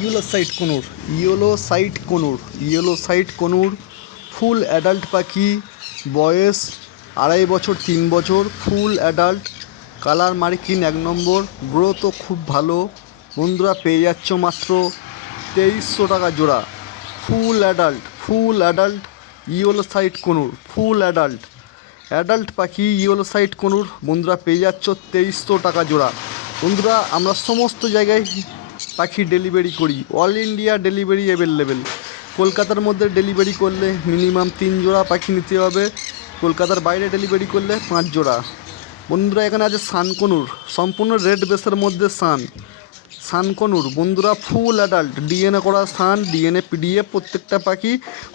Yellow side conure yellow side conure yellow side conure full adult পাখি, বয়স আড়াই বছর, তিন বছর, ফুল অ্যাডাল্ট, কালার মার্কিন এক নম্বর, গ্রোথও খুব ভালো। বন্ধুরা, পেয়ে যাচ্ছ মাত্র তেইশশো টাকা জোড়া। Full adult full adult yellow side conure full adult. Adult পাখি ইয়েলো সাইড কোনুর বন্ধুরা, পেয়ে যাচ্ছ তেইশশো টাকা জোড়া। বন্ধুরা, আমরা সমস্ত জায়গায় পাখি ডেলিভারি করি। অল ইন্ডিয়া ডেলিভারি অ্যাভেলেবেল কলকাতার মধ্যে ডেলিভারি করলে মিনিমাম তিন জোড়া পাখি নিতে হবে। কলকাতার বাইরে ডেলিভারি করলে পাঁচ জোড়া। বন্ধুরা, এখানে আছে সানকনুর। সম্পূর্ণ রেড বেসের মধ্যে সান সানকনুর। বন্ধুরা ফুল অ্যাডাল্ট ডিএনএ করা সান ডিএনএ পিডিএফ প্রত্যেকটা পাখি।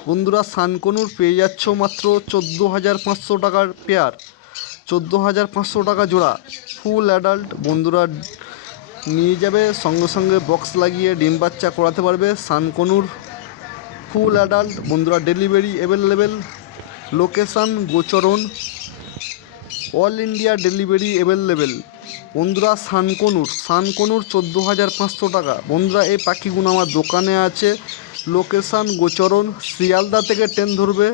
বন্ধুরা, সানকনুর পেয়ে যাচ্ছ মাত্র চোদ্দ হাজার পাঁচশো টাকার পেয়ার চোদ্দ হাজার পাঁচশো টাকা জোড়া। ফুল অ্যাডাল্ট বন্ধুরা নিয়ে যাবে, সঙ্গে সঙ্গে বক্স লাগিয়ে ডিম বাচ্চা করাতে পারবে। সানকনুর ফুল অ্যাডাল্ট, বন্ধুরা delivery available. Location Gocharan, all India delivery available. বন্ধুরা সানকনুর সানকনুর চোদ্দ হাজার পাঁচশো টাকা। বন্ধুরা, এই পাখিগুলো আমার দোকানে আছে। লোকেশান গোচরণ, শিয়ালদা থেকে ট্রেন ধরবে।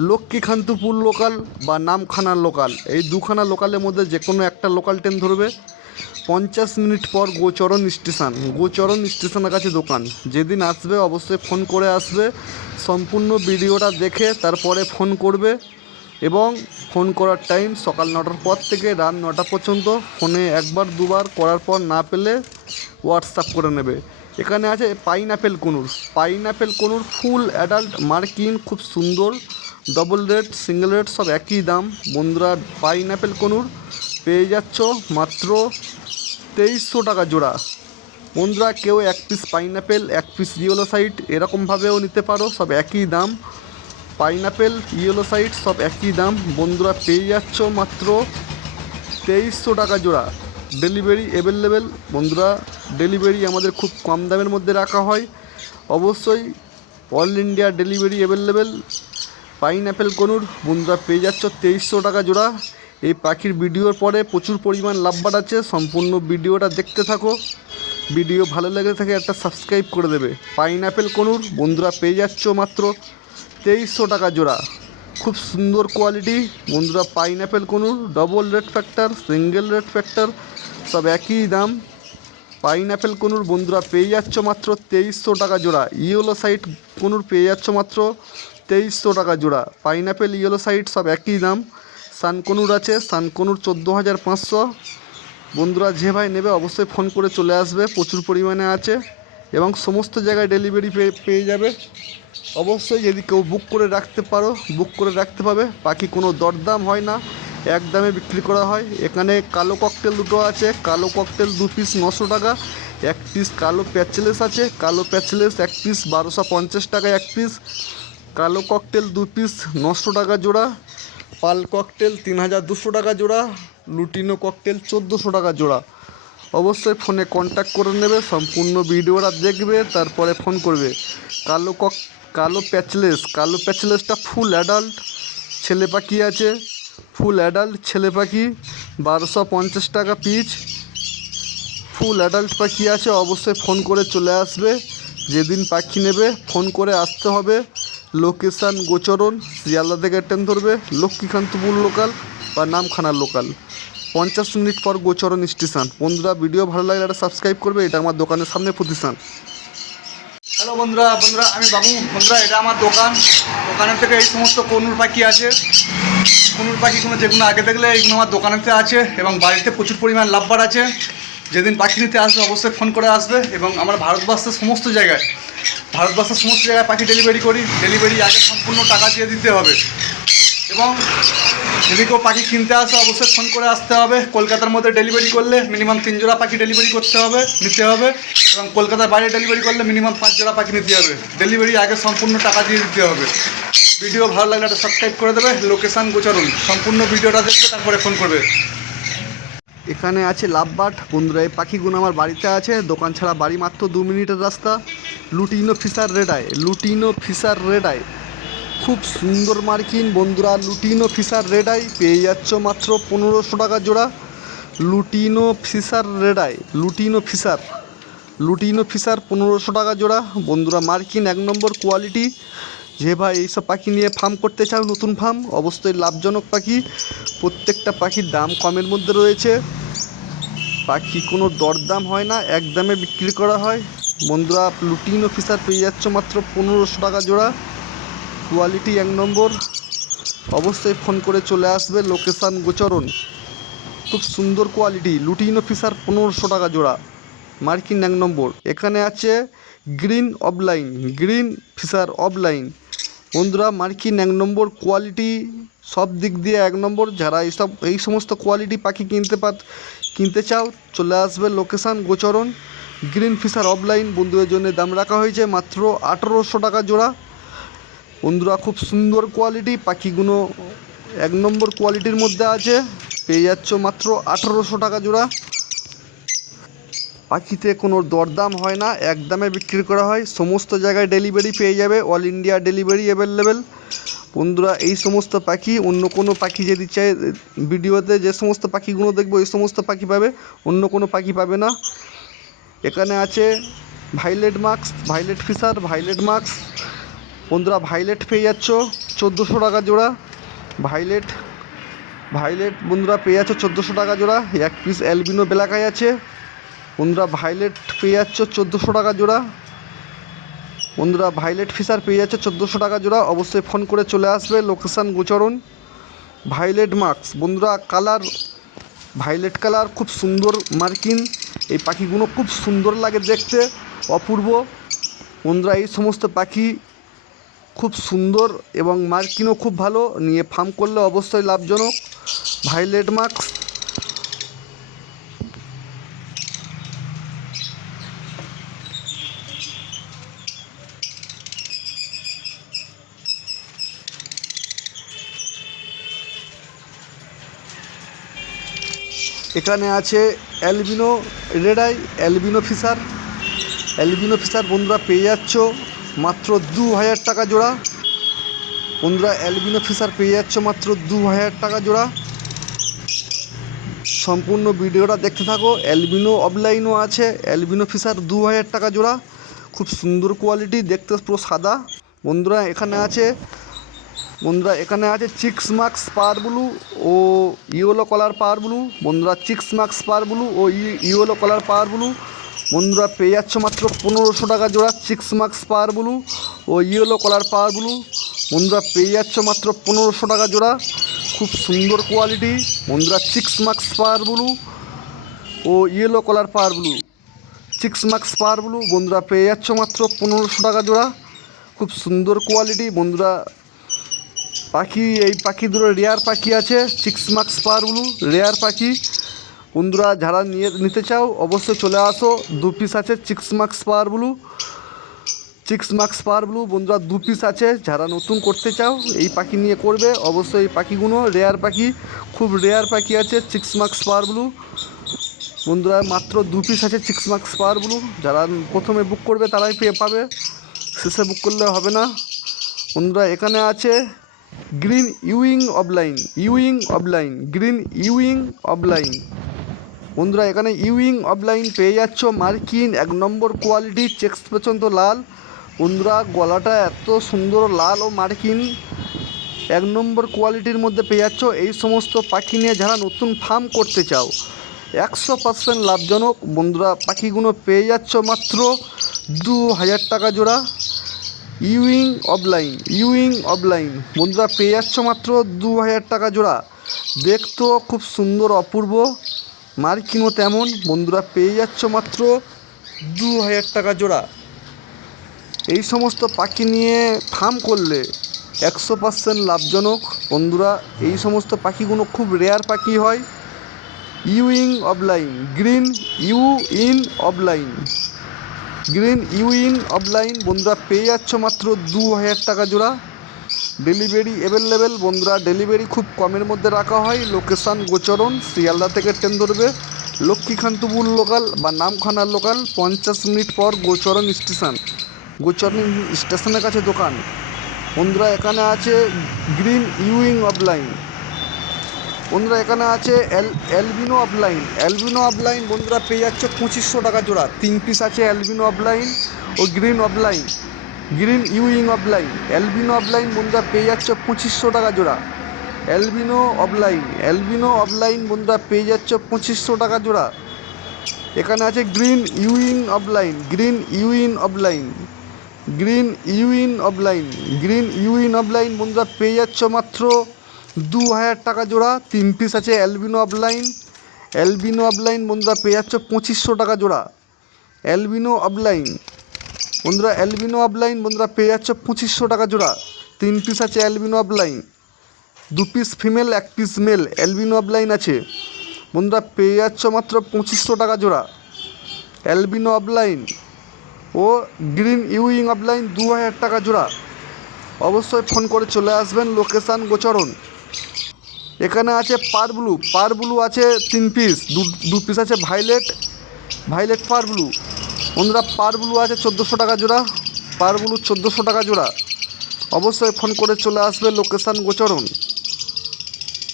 লক্ষ্মীকান্তপুর লোকাল বা নামখানা লোকাল এই দুখানা লোকালের মধ্যে যে কোনো একটা লোকাল ট্রেন ধরবে। পঞ্চাশ মিনিট পর গোচরণ স্টেশন, গোচরণ স্টেশনের কাছে দোকান। যেদিন আসবে অবশ্যই ফোন করে আসবে, সম্পূর্ণ ভিডিওটা দেখে তারপরে ফোন করবে এবং ফোন করার টাইম সকাল নটার পর থেকে রাত নটা পর্যন্ত ফোনে একবার, দুবার করার পর না পেলে হোয়াটসঅ্যাপ করে নেবে। এখানে আছে pineapple conure. Pineapple conure full adult মার্কিন খুব সুন্দর ডবল রেট সিঙ্গেল রেট সব একই দাম। বন্ধুরা পাইনাপেল কনুর পেয়ে যাচ্ছ মাত্র তেইশশো টাকা জোড়া। বন্ধুরা, কেউ এক পিস পাইনাপেল এক পিস ইয়েলো সাইট এরকমভাবেও নিতে পারো, সব একই দাম। পাইনাপেল ইয়েলো সাইট সব একই দাম। বন্ধুরা, পেয়ে যাচ্ছ মাত্র তেইশশো টাকা জোড়া। ডেলিভারি অ্যাভেলেবেল বন্ধুরা ডেলিভারি আমাদের খুব কম দামের মধ্যে রাখা হয়। অবশ্যই all India delivery available pineapple conure, বন্ধুরা, পেয়ে যাচ্ছ তেইশশো টাকা জোড়া। এই পাখির ভিডিওর পরে প্রচুর পরিমাণ লাভবার আছে সম্পূর্ণ ভিডিওটা দেখতে থাকো। ভিডিও ভালো লেগে থাকে একটা সাবস্ক্রাইব করে দেবে। পাইনঅ্যাপেল কনুর বন্ধুরা পেয়ে যাচ্ছ মাত্র তেইশশো টাকা জোড়া। খুব সুন্দর কোয়ালিটি বন্ধুরা pineapple conure double red factor single red factor সব একই দাম। পাইনঅ্যাপেল কনুর বন্ধুরা পেয়ে যাচ্ছ মাত্র তেইশশো টাকা জোড়া। ইয়েলো সাইট কনুর পেয়ে যাচ্ছ মাত্র তেইশশো টাকা জোড়া। পাইনঅ্যাপেল ইয়েলো সাইট সব একই দাম। সানকনুর আছে, সানকনুর চোদ্দ হাজার পাঁচশো। বন্ধুরা যে ভাই নেবে অবশ্যই ফোন করে চলে আসবে, প্রচুর পরিমাণে আছে এবং সমস্ত জায়গায় ডেলিভারি পেয়ে পেয়ে যাবে। অবশ্যই যদি কেউ বুক করে রাখতে পারো, বুক করে রাখতে পাবে পাখি কোনো দরদাম হয় না, এক দামে বিক্রি করা হয়। এখানে কালো ককটেল দুটো আছে, কালো ককটেল দু পিস নশো টাকা, এক পিস কালো প্যাচলেস আছে, কালো প্যাচলেস এক পিস বারোশো পঞ্চাশ টাকা এক পিস কালো ককটেল দু পিস নশো টাকা জোড়া পাল ককটেল তিন হাজার দুশো টাকা জোড়া, লুটিনো ককটেল চোদ্দোশো টাকা জোড়া। অবশ্যই ফোনে কন্ট্যাক্ট করে নেবে, সম্পূর্ণ ভিডিওটা দেখবে, তারপরে ফোন করবে। কালো কক, কালো প্যাচলেস কালো প্যাচলেসটা ফুল অ্যাডাল্ট ছেলে পাখি আছে ফুল অ্যাডাল্ট ছেলে পাখি, বারোশো পঞ্চাশ টাকা পিচ ফুল অ্যাডাল্ট পাখি আছে, অবশ্যই ফোন করে চলে আসবে, যেদিন পাখি নেবে ফোন করে আসতে হবে। লোকেশান গোচরণ, শিয়ালদা থেকে ট্রেন ধরবে, লক্ষ্মীকান্তপুর লোকাল বা নামখানার লোকাল পঞ্চাশ মিনিট পর গোচরণ স্টেশন বন্ধুরা ভিডিও ভালো লাগলে একটা সাবস্ক্রাইব করবে, এটা আমার দোকানের সামনে প্রতিষ্ঠান। হ্যালো বন্ধুরা বন্ধুরা, আমি বাবু। বন্ধুরা, এটা আমার দোকান। দোকানের থেকে এই সমস্ত কনুর পাখি আছে। কনুর পাখিগুলো যেগুলো আগে দেখলে এইগুলো আমার দোকানেতে আছে এবং বাড়িতে প্রচুর পরিমাণ লাভবার আছে। যেদিন পাখি নিতে আসবে, অবশ্যই ফোন করে আসবে এবং আমার ভারতবর্ষের সমস্ত জায়গায় ভারতবর্ষের সমস্ত জায়গায় পাখি ডেলিভারি করি ডেলিভারি আগে সম্পূর্ণ টাকা দিয়ে দিতে হবে। এবং যদি কেউ পাখি কিনতে আসে, অবশ্যই ফোন করে আসতে হবে। কলকাতার মধ্যে ডেলিভারি করলে মিনিমাম তিন জোড়া পাখি ডেলিভারি করতে হবে, নিতে হবে। এবং কলকাতার বাইরে ডেলিভারি করলে মিনিমাম পাঁচ জোড়া পাখি নিতে হবে। ডেলিভারি আগে সম্পূর্ণ টাকা দিয়ে দিতে হবে। ভিডিও ভালো লাগলে একটা সাবস্ক্রাইব করে দেবে লোকেশান গোচারুন সম্পূর্ণ ভিডিওটা দেখবে, তারপরে ফোন করবে। এখানে আছে লাভবাট, বন্ধুরা, এই পাখিগুলো আমার বাড়িতে আছে। দোকান ছাড়া বাড়ি মাত্র দু মিনিটের রাস্তা। Lutino Fischer red eye lutino Fischer red eye খুব সুন্দর মার্কিন বন্ধুরা, লুটিনো ফিসার রেড আই পেয়ে যাচ্ছ মাত্র পনেরোশো টাকা জোড়া। Lutino Fischer red eye, lutino Fischer lutino Fischer পনেরোশো টাকা জোড়া। বন্ধুরা, মার্কিন এক নম্বর কোয়ালিটি। যে ভাই এইসব পাখি নিয়ে ফার্ম করতে চাও, নতুন ফার্ম অবশ্যই লাভজনক পাখি। প্রত্যেকটা পাখির দাম কমের মধ্যে রয়েছে। পাখি কোনো দরদাম হয় না এক দামে বিক্রি করা হয়। বন্ধুরা লুটিনো ফিশার পেয়ে যাচ্ছ মাত্র পনেরোশো টাকা জোড়া। কোয়ালিটি এক নম্বর। অবশ্যই ফোন করে চলে আসবে লোকেশান গোচরণ। খুব সুন্দর কোয়ালিটি লুটিনো ফিশার পনেরোশো টাকা জোড়া। মার্কিন এক নম্বর। এখানে আছে green opaline green Fischer opaline বন্ধুরা মার্কিন এক নম্বর। কোয়ালিটি সব দিক দিয়ে এক নম্বর। যারা এইসব, এই সমস্ত কোয়ালিটি পাখি কিনতে পার কিনতে চাও, চলে আসবে location Gocharan. Green Fischer opaline বন্ধুদের জন্য দাম রাখা হয়েছে মাত্র আঠেরোশো টাকা জোড়া। বন্ধুরা, খুব সুন্দর কোয়ালিটি পাখিগুলো এক নম্বর কোয়ালিটির মধ্যে আছে। পেয়ে যাচ্ছ মাত্র আঠেরোশো টাকা জোড়া। পাখিতে কোনো দরদাম হয় না, এক দামে বিক্রি করা হয়। সমস্ত জায়গায় ডেলিভারি পেয়ে যাবে অল ইন্ডিয়া ডেলিভারি অ্যাভেলেবেল বন্ধুরা, এই সমস্ত পাখি, অন্য কোনো পাখি যদি চায় ভিডিওতে যে সমস্ত পাখিগুলো দেখব, এই সমস্ত পাখি পাবে, অন্য কোনো পাখি পাবে না। এখানে আছে violet mask violet Fischer violet mask বন্ধুরা ভাইলেট পেয়ে যাচ্ছ চোদ্দোশো টাকা জোড়া। ভাইলেট ভাইলেট বন্ধুরা পেয়ে যাচ্ছ চোদ্দোশো টাকা জোড়া। এক পিস অ্যালবিনো বেলাকায় আছে। বন্ধুরা ভাইলেট পেয়ে যাচ্ছ চোদ্দোশো টাকা জোড়া। বন্ধুরা ভাইলেট ফিশার পেয়ে যাচ্ছে চোদ্দোশো টাকা জোড়া। অবশ্যই ফোন করে চলে আসবে লোকেশান গোচরণ। ভাইলেট মার্কস বন্ধুরা কালার ভাইলেট কালার খুব সুন্দর মার্কিন এই পাখিগুলো খুব সুন্দর লাগে দেখতে, অপূর্ব। বন্ধুরা, এই সমস্ত পাখি খুব সুন্দর এবং মার্কিনও খুব ভালো। নিয়ে ফার্ম করলে অবশ্যই লাভজনক। ভাইলেট মার্কস এখানে আছে albino red eye albino Fischer. Albino Fischer বন্ধুরা পেয়ে যাচ্ছ মাত্র দু হাজার টাকা জোড়া। বন্ধুরা, অ্যালবিনো ফিশার পেয়ে যাচ্ছ মাত্র দু হাজার টাকা জোড়া। সম্পূর্ণ ভিডিওটা দেখতে থাকো। অ্যালবিনো অফলাইনও আছে। অ্যালবিনো ফিশার দু হাজার টাকা জোড়া। খুব সুন্দর কোয়ালিটি দেখতে পুরো সাদা। বন্ধুরা, এখানে আছে বন্ধুরা, এখানে আছে চিক্স মার্কস পার ব্লু ও ইয়েলো কলার পার ব্লু বন্ধুরা চিক্স মার্কস পার ব্লু ও ইয়েলো কলার পার ব্লু বন্ধুরা, পেয়ে যাচ্ছ মাত্র পনেরোশো টাকা জোড়া চিক্স মার্কস পার ব্লু ও ইয়েলো কলার পার ব্লু বন্ধুরা, পেয়ে যাচ্ছ মাত্র পনেরোশো টাকা জোড়া। খুব সুন্দর কোয়ালিটি। বন্ধুরা চিক্স মার্কস পার ব্লু ও yellow collar parblue chicks mask parblue বন্ধুরা, পেয়ে যাচ্ছ মাত্র পনেরোশো টাকা জোড়া। খুব সুন্দর কোয়ালিটি। বন্ধুরা পাখি, এই পাখি দুটো রেয়ার পাখি আছে six mask parblue rare পাখি। বন্ধুরা, যারা নিয়ে, নিতে চাও, অবশ্যই চলে আসো। দু পিস আছে six mask parblue six mask parblue বন্ধুরা, দু পিস আছে। যারা নতুন করতে চাও, এই পাখি নিয়ে করবে। অবশ্যই এই পাখিগুলো রেয়ার পাখি, খুব রেয়ার পাখি আছে সিক্স মার্কস পার ব্লু বন্ধুরা, মাত্র দু পিস আছে সিক্স মার্কস পার ব্লু যারা প্রথমে বুক করবে, তারাই পেয়ে পাবে। শেষে বুক করলে হবে না। বন্ধুরা, এখানে আছে green wing opaline wing opaline green wing opaline বন্ধুরা, এখানে ইউইং অফলাইন পেয়ে যাচ্ছ মার্কিন, এক নম্বর কোয়ালিটি চেক্স পর্যন্ত লাল। বন্ধুরা, গলাটা এত সুন্দর লাল ও মার্কিন। এক নম্বর কোয়ালিটির মধ্যে পেয়ে যাচ্ছ এই সমস্ত পাখি নিয়ে যারা নতুন ফার্ম করতে চাও। একশো পার্সেন্ট লাভজনক। বন্ধুরা, পাখিগুলো পেয়ে যাচ্ছ মাত্র দু হাজার টাকা জোড়া। ইউইং অফলাইন ইউইং অফলাইন বন্ধুরা, পেয়ে যাচ্ছ মাত্র দু হাজার টাকা জোড়া। দেখতেও খুব সুন্দর, অপূর্ব। মার্কিনও তেমন। বন্ধুরা, পেয়ে যাচ্ছ মাত্র দু হাজার টাকা জোড়া। এই সমস্ত পাখি নিয়ে ফার্ম করলে একশো পার্সেন্ট লাভজনক। বন্ধুরা, এই সমস্ত পাখিগুলো খুব রেয়ার পাখি হয়। Wing opaline green wing opaline green wing opaline. বন্ধুরা, পেয়ে যাচ্ছ মাত্র দু হাজার টাকা জোড়া। ডেলিভারি অ্যাভেলেবেল বন্ধুরা, ডেলিভারি খুব কমের মধ্যে রাখা হয়। লোকেশান গোচরণ, শিয়ালদা থেকে ট্রেন ধরবে। লক্ষ্মীকান্তপুর লোকাল বা নামখানার লোকাল পঞ্চাশ মিনিট পর গোচরণ স্টেশন। গোচরণ স্টেশনের কাছে দোকান। বন্ধুরা, এখানে আছে গ্রিন ইউইং অফলাইন। বন্ধুরা, এখানে আছে এল অ্যালবিনো অফলাইন। অ্যালবিনো অফলাইন বন্ধুরা পেয়ে যাচ্ছে পঁচিশশো টাকা জোড়া। তিন পিস আছে অ্যালবিনো অফলাইন ও green opaline. Green wing opaline. Albino opaline বন্ধুরা পেয়ে যাচ্ছে পঁচিশশো টাকা জোড়া। Albino opaline. অ্যালবিনো অফলাইন বন্ধুরা পেয়ে যাচ্ছে পঁচিশশো টাকা জোড়া। এখানে আছে green wing opaline. Green wing opaline. Green wing opaline. Green wing opaline বন্ধুরা পেয়ে যাচ্ছ মাত্র দু হাজার টাকা জোড়া, তিন পিস আছে অ্যালবিনো অফলাইন অ্যালবিনো অফলাইন বন্ধুরা, পেয়ে যাচ্ছ পঁচিশশো টাকা জোড়া। অ্যালবিনো অফলাইন বন্ধুরা অ্যালবিনো অফলাইন বন্ধুরা, পেয়ে যাচ্ছ পঁচিশশো টাকা জোড়া। তিন পিস আছে অ্যালবিনো অফলাইন দু পিস ফিমেল এক পিস মেল অ্যালবিনো অফলাইন আছে। বন্ধুরা, পেয়ে যাচ্ছ মাত্র পঁচিশশো টাকা জোড়া। অ্যালবিনো অফলাইন ও গ্রিন ইউইং অফলাইন দু হাজার টাকা জোড়া। অবশ্যই ফোন করে চলে আসবেন লোকেশান গোচরণ। এখানে আছে পার ব্লু পার ব্লু আছে তিন পিস দু পিস আছে ভাইলেট ভাইলেট পার ব্লু। বন্ধুরা, পার ব্লু আছে চোদ্দোশো টাকা জোড়া, পার ব্লু চোদ্দোশো টাকা জোড়া। অবশ্যই ফোন করে চলে আসবে লোকেশান গোচরণ।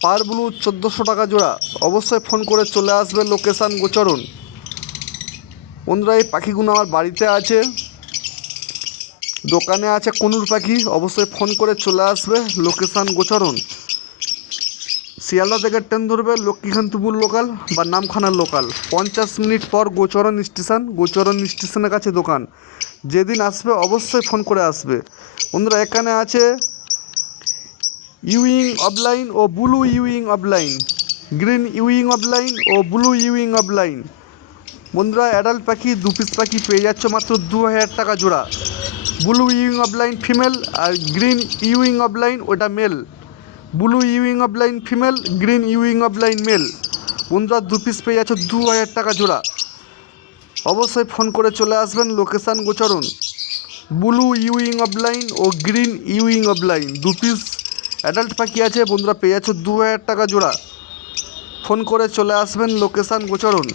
পার ব্লু চোদ্দোশো টাকা জোড়া, অবশ্যই ফোন করে চলে আসবে লোকেশান গোচরণ। বন্ধুরা, এই পাখিগুলো আমার বাড়িতে আছে। দোকানে আছে কনুর পাখি, অবশ্যই ফোন করে চলে আসবে লোকেশান গোচরণ। শিয়ালদা থেকে ট্রেন ধরবে লক্ষ্মীকান্তপুর লোকাল বা নামখানার লোকাল পঞ্চাশ মিনিট পর গোচরণ স্টেশন, গোচরণ স্টেশনের কাছে দোকান। যেদিন আসবে অবশ্যই ফোন করে আসবে। বন্ধুরা, এখানে আছে ইউইং অফলাইন ও blue wing opaline green wing opaline ও ব্লু ইউইং অফলাইন বন্ধুরা অ্যাডাল্ট পাখি, দু পিস পাখি পেয়ে যাচ্ছ মাত্র দু হাজার টাকা জোড়া। ব্লু ইউইং অফলাইন ফিমেল আর গ্রিন ইউইং অফলাইন ওটা male blue wing opaline female green wing opaline male বন্ধুরা দু পিস পেয়ে যাচ্ছ দু হাজার টাকা জোড়া। অবশ্যই ফোন করে চলে আসবেন location Gocharan blue wing opaline ও গ্রিন ইউইং অফলাইন দু পিস অ্যাডাল্ট পাখি আছে, বন্ধুরা পেয়ে যাচ্ছ দু হাজার টাকা জোড়া। ফোন করে চলে আসবেন লোকেশান গোচরণ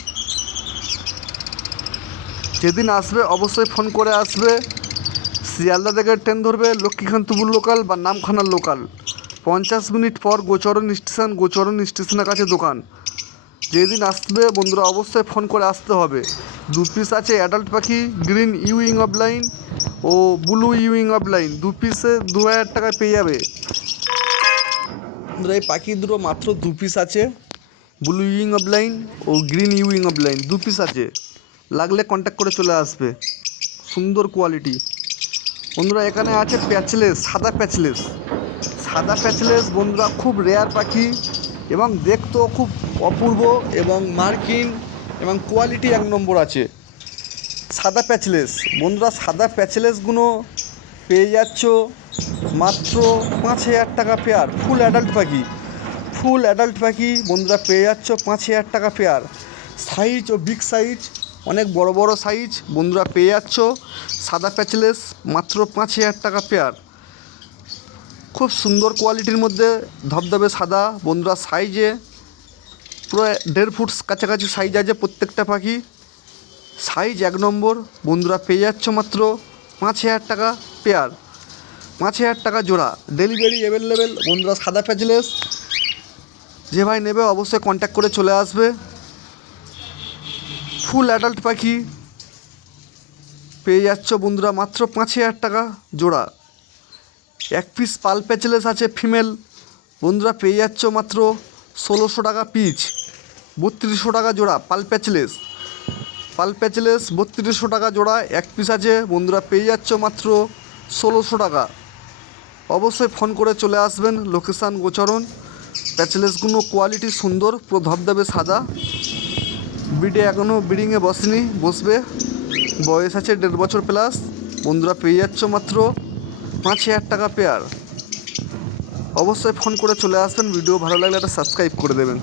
যেদিন আসবে, অবশ্যই ফোন করে আসবে। শিয়ালদা থেকে ট্রেন ধরবে লক্ষ্মীকান্তপুর লোকাল বা নামখানার লোকাল পঞ্চাশ মিনিট পর গোচরণ স্টেশন, গোচরণ স্টেশনের কাছে দোকান। যেদিন আসবে, বন্ধুরা অবশ্যই ফোন করে আসতে হবে। দু পিস আছে অ্যাডাল্ট পাখি গ্রিন ইউইং অফ লাইন ও ব্লু ইউইং অফ লাইন দু পিসে দু হাজার টাকায় পেয়ে যাবে। বন্ধুরা, এই পাখি দুটো মাত্র দু পিস আছে। ব্লু ইউইং অফ লাইন ও গ্রিন ইউইং অফ লাইন দু পিস আছে। লাগলে কন্ট্যাক্ট করে চলে আসবে। সুন্দর কোয়ালিটি বন্ধুরা, এখানে আছে প্যাচলেস সাদা প্যাচলেস সাদা প্যাচলেস বন্ধুরা, খুব রেয়ার পাখি এবং দেখতেও খুব অপূর্ব এবং মার্কিন এবং কোয়ালিটি এক নম্বর আছে। সাদা প্যাচলেস, বন্ধুরা সাদা প্যাচলেসগুলো পেয়ে যাচ্ছ মাত্র পাঁচ হাজার টাকা পেয়ার ফুল অ্যাডাল্ট পাখি। ফুল অ্যাডাল্ট পাখি বন্ধুরা পেয়ে যাচ্ছ পাঁচ হাজার টাকা পেয়ার সাইজ ও বিগ সাইজ অনেক বড় বড় সাইজ বন্ধুরা পেয়ে যাচ্ছ। সাদা প্যাচলেস মাত্র পাঁচ হাজার টাকা পেয়ার খুব সুন্দর কোয়ালিটির মধ্যে ধবধবে সাদা, বন্ধুরা সাইজে পুরো দেড় ফুট কাছাকাছি সাইজ আছে প্রত্যেকটা পাখি। সাইজ এক নম্বর, বন্ধুরা পেয়ে যাচ্ছ মাত্র পাঁচ হাজার টাকা পেয়ার পাঁচ হাজার টাকা জোড়া। ডেলিভারি অ্যাভেলেবেল বন্ধুরা সাদা প্যাচলেস যে ভাই নেবে অবশ্যই কন্ট্যাক্ট করে চলে আসবে। ফুল অ্যাডাল্ট পাখি পেয়ে যাচ্ছ বন্ধুরা মাত্র পাঁচ হাজার টাকা জোড়া। এক পিস পাল প্যাচেলেস আছে ফিমেল বন্ধুরা পেয়ে যাচ্ছ মাত্র ষোলোশো টাকা পিচ বত্রিশশো টাকা জোড়া পাল প্যাচলেস পাল প্যাচলেস বত্রিশশো টাকা জোড়া এক পিস আছে, বন্ধুরা পেয়ে যাচ্ছ মাত্র ষোলোশো টাকা। অবশ্যই ফোন করে চলে আসবেন লোকেশান গোচরণ। প্যাচলেসগুলো কোয়ালিটি সুন্দর, পুরো ধবধবে সাদা। বিডে এখনও বিডিংয়ে বসেনি, বসবে। বয়স আছে দেড় বছর প্লাস বন্ধুরা পেয়ে যাচ্ছ মাত্র পাঁচ হাজার টাকা পেয়ার অবশ্যই ফোন করে চলে আসবেন। ভিডিও ভালো লাগলে একটা সাবস্ক্রাইব করে দেবেন।